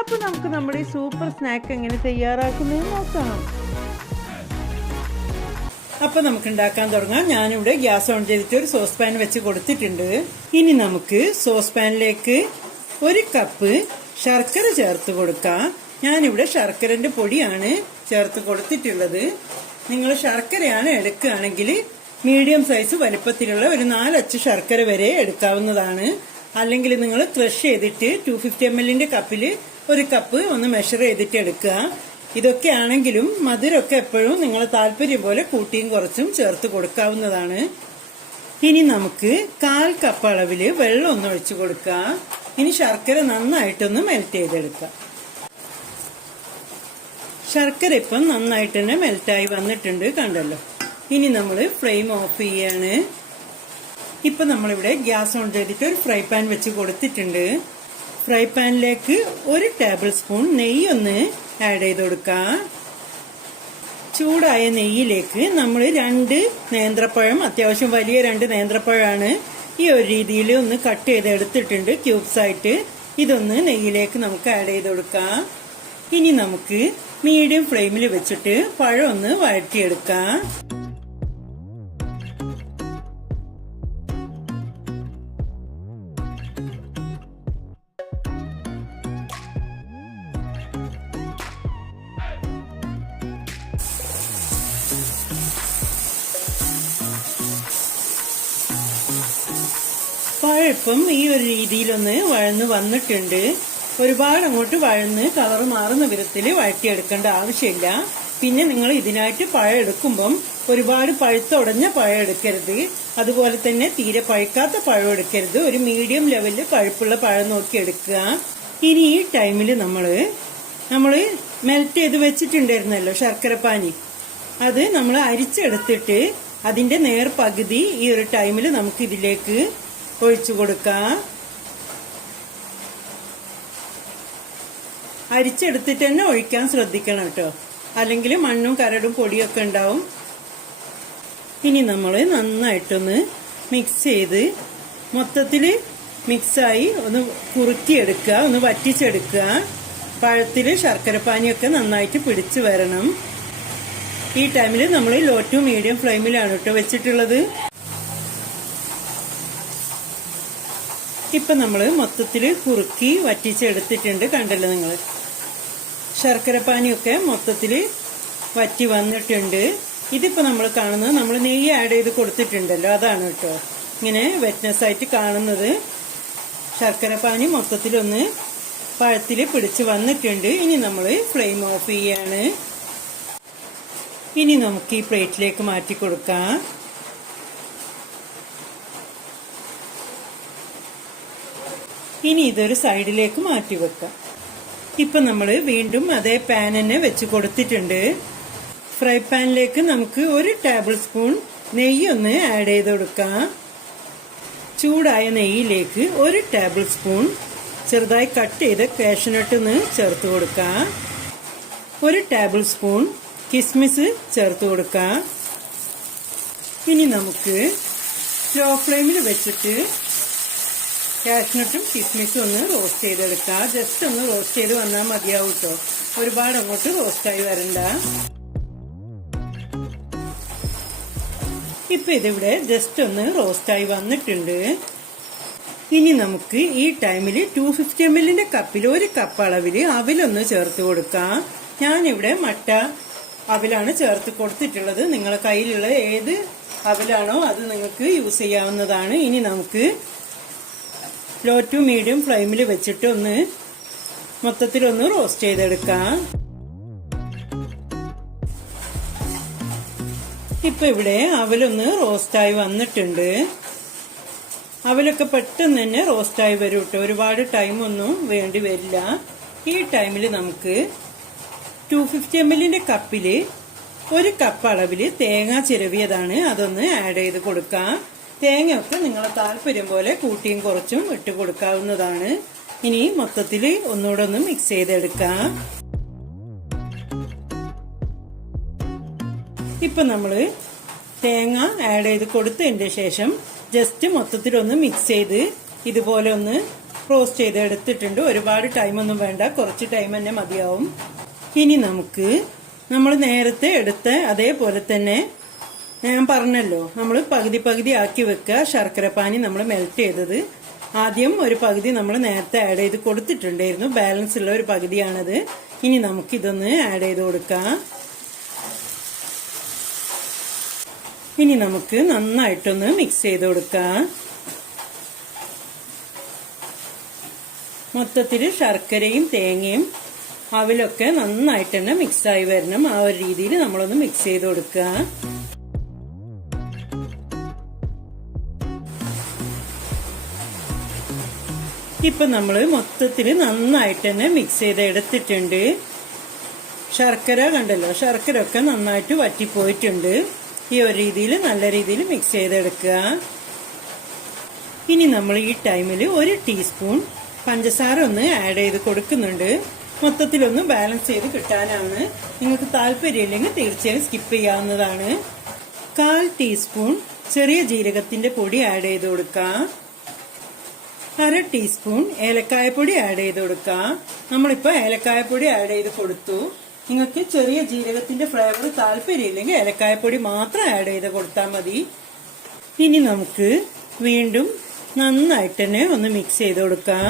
അപ്പോൾ നമുക്ക് നമ്മുടെ ഈ സൂപ്പർ സ്നാക്ക് എങ്ങനെ തയ്യാറാക്കുന്നത് നോക്കാം. അപ്പോൾ നമുക്ക് ഉണ്ടാക്കാൻ തുടങ്ങാം. ഞാനിവിടെ ഗ്യാസ് ഓൺ ചെയ്തിട്ട് ഒരു സോസ് പാൻ വെച്ച് കൊടുത്തിട്ടുണ്ട്. ഇനി നമുക്ക് സോസ് പാനിലേക്ക് ഒരു കപ്പ് ശർക്കര ചേർത്ത് കൊടുക്കാം. ഞാനിവിടെ ശർക്കരന്റെ പൊടിയാണ് ചേർത്ത് കൊടുത്തിട്ടുള്ളത്. നിങ്ങൾ ശർക്കരയാണ് എടുക്കുകയാണെങ്കിൽ മീഡിയം സൈസ് വലിപ്പത്തിലുള്ള ഒരു നാലച്ച് ശർക്കര വരെ എടുക്കാവുന്നതാണ്. അല്ലെങ്കിൽ നിങ്ങൾ ക്രഷ് ചെയ്തിട്ട് ടു ഫിഫ്റ്റി എം എല്ലിന്റെ കപ്പിൽ ഒരു കപ്പ് ഒന്ന് മെഷർ ചെയ്തിട്ട് എടുക്കുക ഇതൊക്കെ ആണെങ്കിലും മധുരമൊക്കെ എപ്പോഴും നിങ്ങൾ താല്പര്യം പോലെ കൂട്ടിയും കുറച്ചും ചേർത്ത് കൊടുക്കാവുന്നതാണ്. ഇനി നമുക്ക് കാൽ കപ്പ് അളവിൽ വെള്ളം ഒന്ന് ഒഴിച്ചു കൊടുക്കുക. ഇനി ശർക്കര നന്നായിട്ടൊന്ന് മെൽറ്റ് ചെയ്തെടുക്കാം ശർക്കര ഇപ്പം നന്നായിട്ട് തന്നെ മെൽറ്റായി വന്നിട്ടുണ്ട് കണ്ടല്ലോ. ഇനി നമ്മൾ ഫ്ലെയിം ഓഫ് ചെയ്യാണ്. ഇപ്പം നമ്മളിവിടെ ഗ്യാസ് ഓൺ ചെയ്തിട്ട് ഒരു ഫ്രൈ പാൻ വെച്ച് കൊടുത്തിട്ടുണ്ട്. ഫ്രൈ പാനിലേക്ക് ഒരു ടേബിൾ സ്പൂൺ നെയ്യ് ഒന്ന് ആഡ് ചെയ്ത് കൊടുക്കാം. ചൂടായ നെയ്യിലേക്ക് നമ്മൾ രണ്ട് നേന്ത്രപ്പഴം അത്യാവശ്യം വലിയ രണ്ട് നേന്ത്രപ്പഴമാണ് ഈ ഒരു രീതിയിൽ ഒന്ന് കട്ട് ചെയ്ത് എടുത്തിട്ടുണ്ട് ക്യൂബ്സ് ആയിട്ട്. ഇതൊന്ന് നെയ്യിലേക്ക് നമുക്ക് ആഡ് ചെയ്ത് കൊടുക്കാം. ഇനി നമുക്ക് മീഡിയം ഫ്ലെയിമിൽ വെച്ചിട്ട് പഴം ഒന്ന് വഴറ്റിയെടുക്കാം. പഴപ്പം ഈ ഒരു രീതിയിലൊന്ന് വഴന്ന് വന്നിട്ടുണ്ട്. ഒരുപാട് അങ്ങോട്ട് വഴന്ന് കളർ മാറുന്ന വിധത്തിൽ വഴറ്റിയെടുക്കേണ്ട ആവശ്യമില്ല. പിന്നെ നിങ്ങൾ ഇതിനായിട്ട് പഴം എടുക്കുമ്പം ഒരുപാട് പഴുത്തുടഞ്ഞ പഴം എടുക്കരുത്. അതുപോലെ തന്നെ തീരെ പഴുക്കാത്ത പഴം എടുക്കരുത്. ഒരു മീഡിയം ലെവലിൽ പഴുപ്പുള്ള പഴം നോക്കി എടുക്കുക. ഇനി ഈ ടൈമിൽ നമ്മൾ നമ്മൾ മെൽറ്റ് ചെയ്ത് വെച്ചിട്ടുണ്ടായിരുന്നല്ലോ ശർക്കരപ്പാനി അത് നമ്മൾ അരിച്ചെടുത്തിട്ട് അതിന്റെ നേർ പകുതി ഈ ഒരു ടൈമിൽ നമുക്ക് ഇതിലേക്ക് ഒഴിച്ചു കൊടുക്കാം. അരിച്ചെടുത്തിട്ട് തന്നെ ഒഴിക്കാൻ ശ്രദ്ധിക്കണം കേട്ടോ. അല്ലെങ്കിൽ മണ്ണും കരടും പൊടിയൊക്കെ ഉണ്ടാവും. ഇനി നമ്മൾ നന്നായിട്ടൊന്ന് മിക്സ് ചെയ്ത് മൊത്തത്തിൽ മിക്സായി ഒന്ന് കുറുക്കിയെടുക്കുക ഒന്ന് വറ്റിച്ചെടുക്കുക. പഴത്തിൽ ശർക്കരപ്പാനിയൊക്കെ നന്നായിട്ട് പിടിച്ചു വരണം. ഈ ടൈമിൽ നമ്മൾ ലോ ടു മീഡിയം ഫ്ലെയിമിലാണ് കേട്ടോ വെച്ചിട്ടുള്ളത്. ഇപ്പൊ നമ്മൾ മൊത്തത്തിൽ കുറുക്കി വറ്റിച്ചെടുത്തിട്ടുണ്ട് കണ്ടല്ലോ നിങ്ങൾ ശർക്കരപ്പാനിയൊക്കെ മൊത്തത്തിൽ വറ്റി വന്നിട്ടുണ്ട്. ഇതിപ്പോൾ നമ്മൾ കാണുന്നത് നമ്മൾ നെയ്യ് ആഡ് ചെയ്ത് കൊടുത്തിട്ടുണ്ടല്ലോ അതാണ് കേട്ടോ. ഇങ്ങനെ വെറ്റ്നസ് ആയിട്ട് കാണുന്നത്. ശർക്കരപ്പാനി മൊത്തത്തിലൊന്ന് പഴത്തിൽ പിടിച്ച് വന്നിട്ടുണ്ട്. ഇനി നമ്മൾ ഫ്ലെയിം ഓഫ് ചെയ്യാണ്. ഇനി നമുക്ക് ഈ പ്ലേറ്റിലേക്ക് മാറ്റി കൊടുക്കാം. ഇനി ഇതൊരു സൈഡിലേക്ക് മാറ്റി വെക്കാം. ഇപ്പം നമ്മൾ വീണ്ടും അതേ പാൻ തന്നെ വെച്ച് കൊടുത്തിട്ടുണ്ട്. ഫ്രൈ പാനിലേക്ക് നമുക്ക് ഒരു ടേബിൾ സ്പൂൺ നെയ്യ് ഒന്ന് ആഡ് ചെയ്ത് കൊടുക്കാം. ചൂടായ നെയ്യിലേക്ക് ഒരു ടേബിൾ സ്പൂൺ ചെറുതായി കട്ട് ചെയ്ത് കാഷ്യനട്ട് ഒന്ന് ചേർത്ത് കൊടുക്കാം. ഒരു ടേബിൾ സ്പൂൺ കിസ്മിസ് ചേർത്ത് കൊടുക്കാം. ഇനി നമുക്ക് ലോ ഫ്ലെയിമിൽ വെച്ചിട്ട് കാഷ്നട്ടും കിസ്മിസും ഒന്ന് റോസ്റ്റ് ചെയ്തെടുക്കാം. ജസ്റ്റ് ഒന്ന് റോസ്റ്റ് ചെയ്ത് വന്നാൽ മതിയാവും കേട്ടോ ഒരുപാട് അങ്ങോട്ട് റോസ്റ്റായി വരണ്ട. ഇപ്പൊ ഇതിവിടെ ജസ്റ്റ് ഒന്ന് റോസ്റ്റായി വന്നിട്ടുണ്ട്. ഇനി നമുക്ക് ഈ ടൈമിൽ ടു ഫിഫ്റ്റി എം എല്ലിന്റെ കപ്പിൽ ഒരു കപ്പ് അളവിൽ അവിലൊന്ന് ചേർത്ത് കൊടുക്കാം. ഞാനിവിടെ മട്ട അവിലാണ് ചേർത്ത് കൊടുത്തിട്ടുള്ളത്. നിങ്ങളെ കയ്യിലുള്ള ഏത് അവിലാണോ അത് നിങ്ങൾക്ക് യൂസ് ചെയ്യാവുന്നതാണ്. ഇനി നമുക്ക് ലോ ടു മീഡിയം ഫ്ലെയിമിൽ വെച്ചിട്ട് ഒന്ന് മൊത്തത്തിലൊന്ന് റോസ്റ്റ് ചെയ്തെടുക്കാം. ഇപ്പൊ ഇവിടെ അവലൊന്ന് റോസ്റ്റായി വന്നിട്ടുണ്ട്. അവലൊക്കെ പെട്ടെന്ന് തന്നെ റോസ്റ്റായി വരും കേട്ടോ ഒരുപാട് ടൈമൊന്നും വേണ്ടി വരില്ല. ഈ ടൈമിൽ നമുക്ക് ടു ഫിഫ്റ്റി എം എല്ലിന്റെ കപ്പിൽ ഒരു കപ്പ് അളവിൽ തേങ്ങ ചിരവിയതാണ്. അതൊന്ന് ആഡ് ചെയ്ത് കൊടുക്കാം. തേങ്ങയൊക്കെ നിങ്ങളെ താല്പര്യം പോലെ കൂട്ടിയും കുറച്ചും ഇട്ട് കൊടുക്കാവുന്നതാണ്. ഇനി മൊത്തത്തിൽ ഒന്നുകൂടെ ഒന്ന് മിക്സ് ചെയ്തെടുക്കാം. ഇപ്പൊ നമ്മൾ തേങ്ങ ആഡ് ചെയ്ത് കൊടുത്തതിന്റെ ശേഷം ജസ്റ്റ് മൊത്തത്തിലൊന്ന് മിക്സ് ചെയ്ത് ഇതുപോലെ ഒന്ന് റോസ്റ്റ് ചെയ്ത് എടുത്തിട്ടുണ്ട് ഒരുപാട് ടൈമൊന്നും വേണ്ട. കുറച്ച് ടൈം തന്നെ മതിയാവും. ഇനി നമുക്ക് നമ്മൾ നേരത്തെ എടുത്ത അതേപോലെ തന്നെ ഞാൻ പറഞ്ഞല്ലോ നമ്മൾ പകുതി പകുതി ആക്കി വെക്കുക. ശർക്കര പാനി നമ്മൾ മെൽറ്റ് ചെയ്തത്. ആദ്യം ഒരു പകുതി നമ്മൾ നേരത്തെ ആഡ് ചെയ്ത് കൊടുത്തിട്ടുണ്ടായിരുന്നു. ബാലൻസ് ഉള്ള ഒരു പകുതിയാണത്. ഇനി നമുക്ക് ഇതൊന്ന് ആഡ് ചെയ്ത് കൊടുക്കാം. ഇനി നമുക്ക് നന്നായിട്ടൊന്ന് മിക്സ് ചെയ്ത് കൊടുക്കാം. മൊത്തത്തിൽ ശർക്കരയും തേങ്ങയും അവിലൊക്കെ നന്നായിട്ട് തന്നെ മിക്സായി വരണം. ആ ഒരു രീതിയിൽ നമ്മളൊന്ന് മിക്സ് ചെയ്ത് കൊടുക്കുക. ഇപ്പൊ നമ്മൾ മൊത്തത്തിൽ നന്നായിട്ട് തന്നെ മിക്സ് ചെയ്ത് എടുത്തിട്ടുണ്ട്. ശർക്കര കണ്ടല്ലോ? ശർക്കര ഒക്കെ നന്നായിട്ട് വറ്റിപ്പോയിട്ടുണ്ട്. ഈ ഒരു രീതിയിൽ നല്ല രീതിയിൽ മിക്സ് ചെയ്തെടുക്കുക. ഇനി നമ്മൾ ഈ ടൈമിൽ ഒരു ടീസ്പൂൺ പഞ്ചസാര ഒന്ന് ആഡ് ചെയ്ത് കൊടുക്കുന്നുണ്ട്. മൊത്തത്തിലൊന്ന് ബാലൻസ് ചെയ്ത് കിട്ടാനാണ്. നിങ്ങൾക്ക് താല്പര്യമില്ലെങ്കിൽ തീർച്ചയായും സ്കിപ്പ് ചെയ്യാവുന്നതാണ്. കാൽ ടീസ്പൂൺ ചെറിയ ജീരകത്തിന്റെ പൊടി ആഡ് ചെയ്ത് കൊടുക്കാം. അര ടീസ്പൂൺ ഏലക്കായപ്പൊടി ആഡ് ചെയ്ത് കൊടുക്കാം. നമ്മളിപ്പോ ഏലക്കായപ്പൊടി ആഡ് ചെയ്ത് കൊടുത്തു. നിങ്ങൾക്ക് ചെറിയ ജീരകത്തിന്റെ ഫ്ലേവർ താല്പര്യമില്ലെങ്കിൽ ഏലക്കായപ്പൊടി മാത്രം ആഡ് ചെയ്ത് കൊടുത്താൽ മതി. ഇനി നമുക്ക് വീണ്ടും നന്നായിട്ട് തന്നെ ഒന്ന് മിക്സ് ചെയ്ത് കൊടുക്കാം.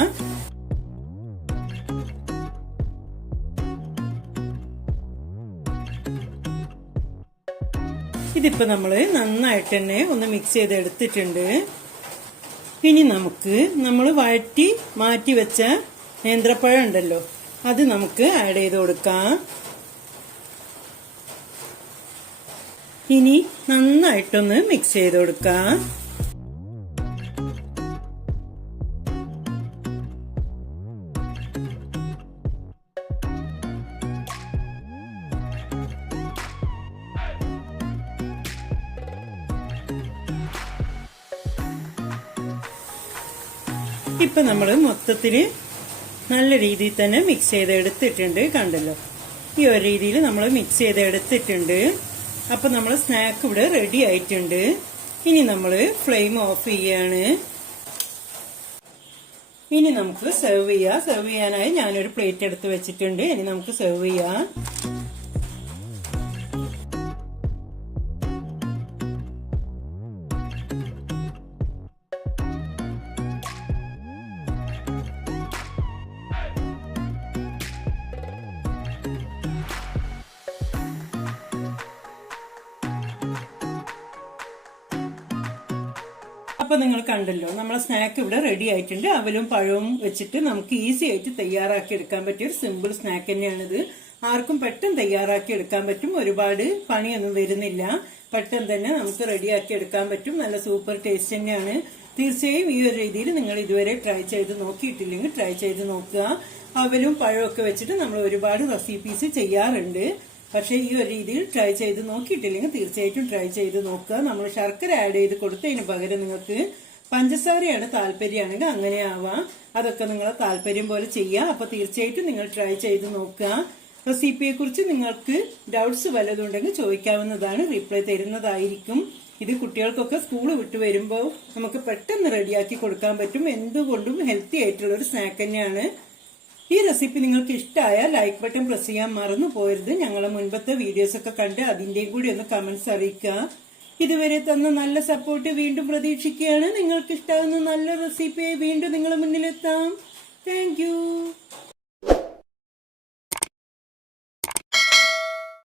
ഇതിപ്പോ നമ്മൾ നന്നായിട്ട് തന്നെ ഒന്ന് മിക്സ് ചെയ്ത് എടുത്തിട്ടുണ്ട് ഇനി നമുക്ക് നമ്മൾ വഴറ്റി മാറ്റി വെച്ച നേന്ത്രപ്പഴം ഉണ്ടല്ലോ അത് നമുക്ക് ആഡ് ചെയ്ത് കൊടുക്കാം. ഇനി നന്നായിട്ടൊന്ന് മിക്സ് ചെയ്ത് കൊടുക്കാം. ഇപ്പൊ നമ്മൾ മൊത്തത്തിൽ നല്ല രീതിയിൽ തന്നെ മിക്സ് ചെയ്തെടുത്തിട്ടുണ്ട് കണ്ടല്ലോ? ഈ ഒരു രീതിയിൽ നമ്മൾ മിക്സ് ചെയ്തെടുത്തിട്ടുണ്ട്. അപ്പൊ നമ്മൾ സ്നാക്ക് ഇവിടെ റെഡി ആയിട്ടുണ്ട്. ഇനി നമ്മൾ ഫ്ലെയിം ഓഫ് ചെയ്യാണ്. ഇനി നമുക്ക് സെർവ് ചെയ്യാം. സെർവ് ചെയ്യാനായി ഞാനൊരു പ്ലേറ്റ് എടുത്ത് വെച്ചിട്ടുണ്ട്. ഇനി നമുക്ക് സെർവ് ചെയ്യാം. അപ്പൊ നിങ്ങൾ കണ്ടല്ലോ നമ്മളെ സ്നാക്ക് ഇവിടെ റെഡി ആയിട്ടുണ്ട്. അവലും പഴവും വെച്ചിട്ട് നമുക്ക് ഈസി ആയിട്ട് തയ്യാറാക്കി എടുക്കാൻ പറ്റിയ ഒരു സിമ്പിൾ സ്നാക്ക് തന്നെയാണിത്. ആർക്കും പെട്ടെന്ന് തയ്യാറാക്കി എടുക്കാൻ പറ്റും. ഒരുപാട് പണിയൊന്നും വരുന്നില്ല. പെട്ടെന്ന് തന്നെ നമുക്ക് റെഡിയാക്കി എടുക്കാൻ പറ്റും. നല്ല സൂപ്പർ ടേസ്റ്റ് തന്നെയാണ്. തീർച്ചയായും ഈ ഒരു രീതിയിൽ നിങ്ങൾ ഇതുവരെ ട്രൈ ചെയ്ത് നോക്കിയിട്ടില്ലെങ്കിൽ ട്രൈ ചെയ്ത് നോക്കുക. അവലും പഴമൊക്കെ വെച്ചിട്ട് നമ്മൾ ഒരുപാട് റെസിപ്പീസ് ചെയ്യാറുണ്ട്. പക്ഷേ ഈ ഒരു രീതിയിൽ ട്രൈ ചെയ്ത് നോക്കിയിട്ടില്ലെങ്കിൽ തീർച്ചയായിട്ടും ട്രൈ ചെയ്ത് നോക്കുക. നമ്മൾ ശർക്കര ആഡ് ചെയ്ത് കൊടുത്തതിന് പകരം നിങ്ങൾക്ക് പഞ്ചസാരയാണ് താല്പര്യമാണെങ്കിൽ അങ്ങനെ ആവാം. അതൊക്കെ നിങ്ങളെ താല്പര്യം പോലെ ചെയ്യാം. അപ്പൊ തീർച്ചയായിട്ടും നിങ്ങൾ ട്രൈ ചെയ്ത് നോക്കുക. റെസിപ്പിയെ കുറിച്ച് നിങ്ങൾക്ക് ഡൗട്ട്സ് വല്ലതുണ്ടെങ്കിൽ ചോദിക്കാവുന്നതാണ്. റിപ്ലൈ തരുന്നതായിരിക്കും. ഇത് കുട്ടികൾക്കൊക്കെ സ്കൂൾ വിട്ടു വരുമ്പോൾ നമുക്ക് പെട്ടെന്ന് റെഡിയാക്കി കൊടുക്കാൻ പറ്റും. എന്തുകൊണ്ടും ഹെൽത്തി ആയിട്ടുള്ള ഒരു സ്നാക്ക് തന്നെയാണ്. ഈ റെസിപ്പി നിങ്ങൾക്ക് ഇഷ്ടമായ ലൈക്ക് ബട്ടൺ പ്രസ് ചെയ്യാൻ മറന്നു പോരുത്. ഞങ്ങളെ മുൻപത്തെ വീഡിയോസ് ഒക്കെ കണ്ട് അതിന്റെയും കൂടി ഒന്ന് കമൻസ് അറിയിക്കുക ഇതുവരെ തന്ന നല്ല സപ്പോർട്ട് വീണ്ടും പ്രതീക്ഷിക്കുകയാണ്. നിങ്ങൾക്ക് ഇഷ്ടാവുന്ന നല്ല റെസിപ്പിയായി വീണ്ടും നിങ്ങളുടെ മുന്നിലെത്താം. താങ്ക്